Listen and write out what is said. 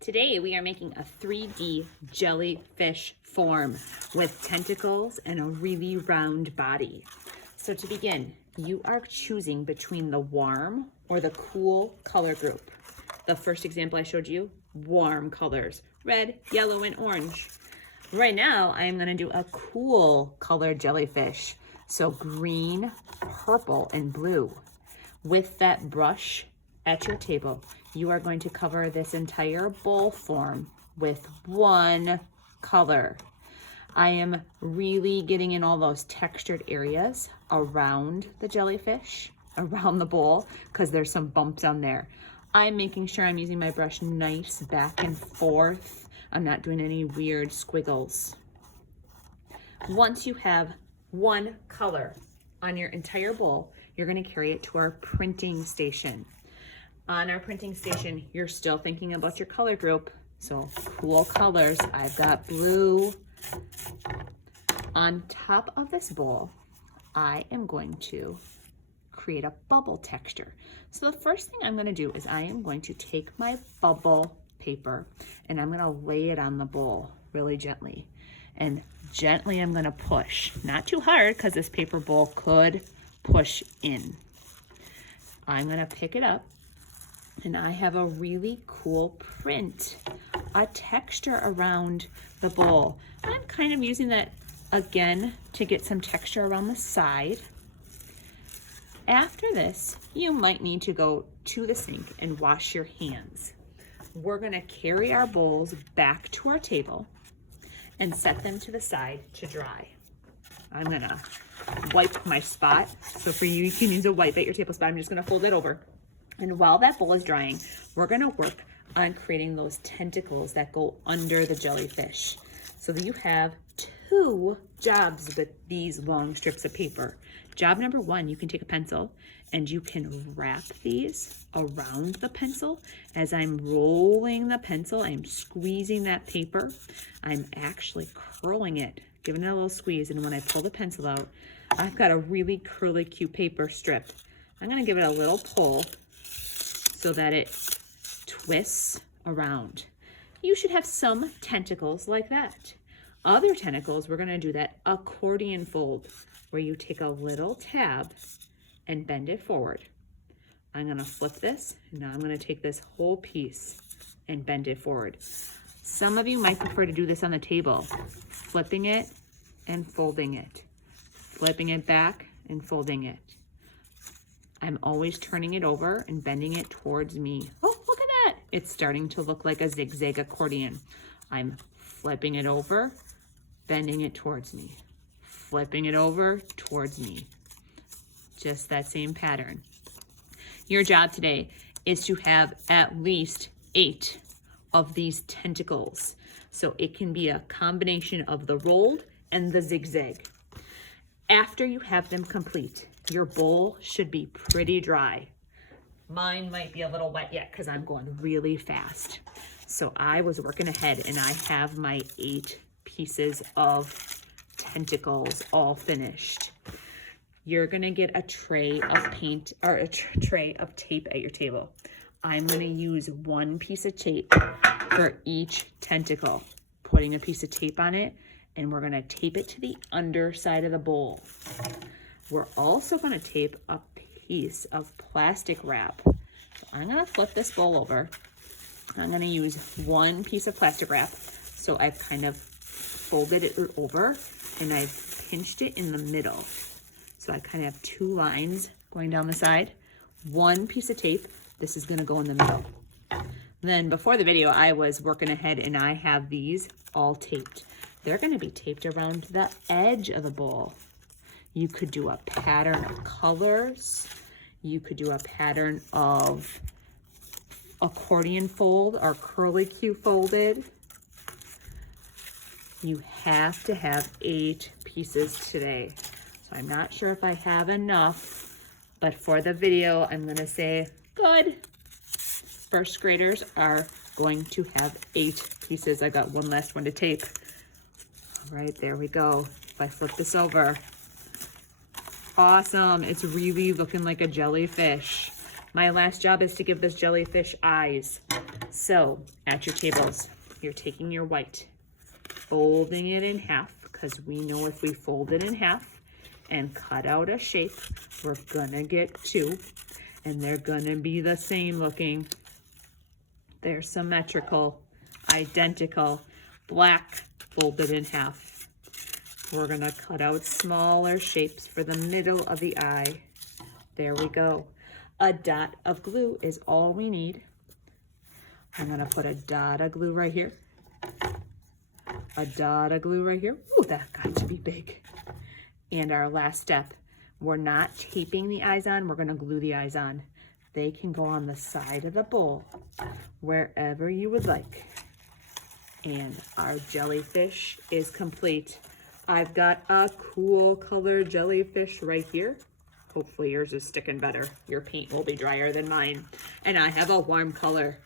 Today we are making a 3D jellyfish form with tentacles and a really round body. So to begin, you are choosing between the warm or the cool color group. The first example I showed you, warm colors, red, yellow, and orange. Right now, I'm gonna do a cool colored jellyfish. So green, purple, and blue. With that brush at your table, you are going to cover this entire bowl form with one color. I am really getting in all those textured areas around the jellyfish, around the bowl, because there's some bumps on there. I'm making sure I'm using my brush nice back and forth. I'm not doing any weird squiggles. Once you have one color on your entire bowl, you're going to carry it to our printing station. On our printing station, you're still thinking about your color group. So cool colors, I've got blue. On top of this bowl, I am going to create a bubble texture. So the first thing I'm going to do is I am going to take my bubble paper and I'm going to lay it on the bowl really gently. And gently I'm going to push, not too hard because this paper bowl could push in. I'm going to pick it up and I have a really cool print, a texture around the bowl. I'm kind of using that again to get some texture around the side. After this, you might need to go to the sink and wash your hands. We're going to carry our bowls back to our table and set them to the side to dry. I'm going to wipe my spot. So for you, you can use a wipe at your table spot. I'm just going to fold it over. And while that bowl is drying, we're going to work on creating those tentacles that go under the jellyfish. So that you have two jobs with these long strips of paper. Job number one, you can take a pencil and you can wrap these around the pencil. As I'm rolling the pencil, I'm squeezing that paper. I'm actually curling it, giving it a little squeeze. And when I pull the pencil out, I've got a really curly, cute paper strip. I'm gonna give it a little pull so that it twists around. You should have some tentacles like that. Other tentacles, we're gonna do that accordion fold where you take a little tab and bend it forward. I'm gonna flip this, and now I'm gonna take this whole piece and bend it forward. Some of you might prefer to do this on the table, flipping it and folding it, flipping it back and folding it. I'm always turning it over and bending it towards me. Oh, look at that. It's starting to look like a zigzag accordion. I'm flipping it over, bending it towards me, flipping it over towards me. Just that same pattern. Your job today is to have at least 8 of these tentacles. So it can be a combination of the rolled and the zigzag. After you have them complete, your bowl should be pretty dry. Mine might be a little wet yet because I'm going really fast. So I was working ahead and I have my 8 pieces of tentacles all finished. You're gonna get a tray of paint or a tray of tape at your table. I'm gonna use 1 piece of tape for each tentacle, putting a piece of tape on it, and we're gonna tape it to the underside of the bowl. We're also gonna tape a piece of plastic wrap. So I'm gonna flip this bowl over. I'm gonna use 1 piece of plastic wrap. So I've kind of folded it over and I've pinched it in the middle. So I kind of have 2 lines going down the side. 1 piece of tape, this is gonna go in the middle. Then before the video, I was working ahead and I have these all taped. They're gonna be taped around the edge of the bowl. You could do a pattern of colors. You could do a pattern of accordion fold or curly Q folded. You have to have 8 pieces today. So I'm not sure if I have enough, but for the video, I'm gonna say good. First graders are going to have 8 pieces. I got 1 last one to tape. All right, there we go. If I flip this over, awesome. It's really looking like a jellyfish. My last job is to give this jellyfish eyes. So at your tables, you're taking your white, folding it in half, because we know if we fold it in half and cut out a shape, we're gonna get two, and they're gonna be the same looking. They're symmetrical, identical, black, folded in half. We're gonna cut out smaller shapes for the middle of the eye. There we go. A dot of glue is all we need. I'm gonna put a dot of glue right here. A dot of glue right here. Ooh, that got to be big. And our last step, we're not taping the eyes on, we're gonna glue the eyes on. They can go on the side of the bowl, wherever you would like. And our jellyfish is complete. I've got a cool color jellyfish right here. Hopefully yours is sticking better. Your paint will be drier than mine. And I have a warm color